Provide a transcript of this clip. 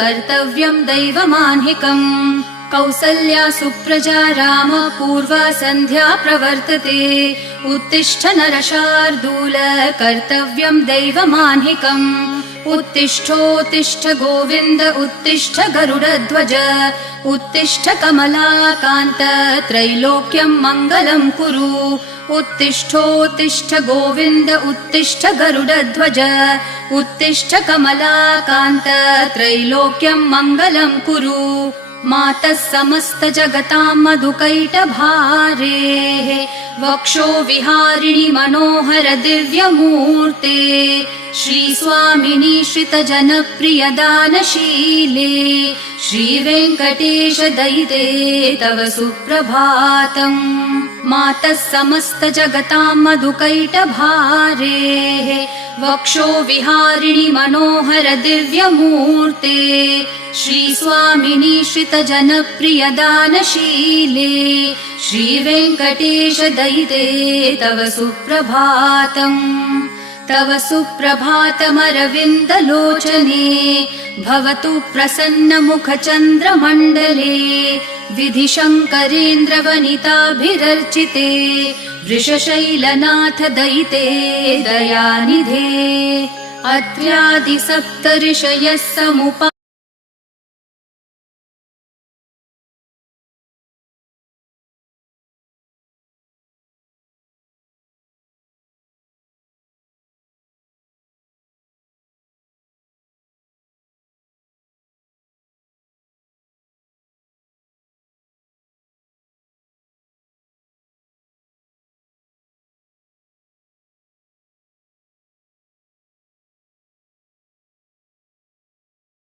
कर्तव्यं दैवमान्हिकम् कौसल्या सुप्रजा राम पूर्वा सन्ध्या प्रवर्तते उत्तिष्ठ नरशार्दूल कर्तव्यं दैवमान्हिकम् उत्तिष्ठोत्तिष्ठ गोविन्द उत्तिष्ठ गरुडध्वज उत्तिष्ठ कमलाकान्त त्रैलोक्यं मङ्गलं कुरु उत्तिष्ठोत्तिष्ठ गोविन्द उत्तिष्ठ गरुडध्वज उत्तिष्ठ कमलाकान्त त्रैलोक्यं मङ्गलं कुरु मातः समस्त जगतां मधुकैटभारेः वक्षो विहारिणि मनोहर दिव्यमूर्ते श्रीस्वामिनि श्रितजनप्रिय दानशीले श्रीवेङ्कटेश दयिते तव सुप्रभातम् मातः समस्त जगतां मधुकैटभारेः वक्षो विहारिणि मनोहर दिव्यमूर्ते श्रीस्वामिनि श्रितजनप्रिय दानशीले श्रीवेङ्कटेश दयिते तव सुप्रभातम् तव सुप्रभातमरविन्दलोचने भवतु प्रसन्नमुखचन्द्रमण्डले विधिशङ्करेन्द्रवनिताभिरर्चिते वृषशैलनाथ दयिते दयानिधे अत्र्यादि सप्तऋषयः समुपा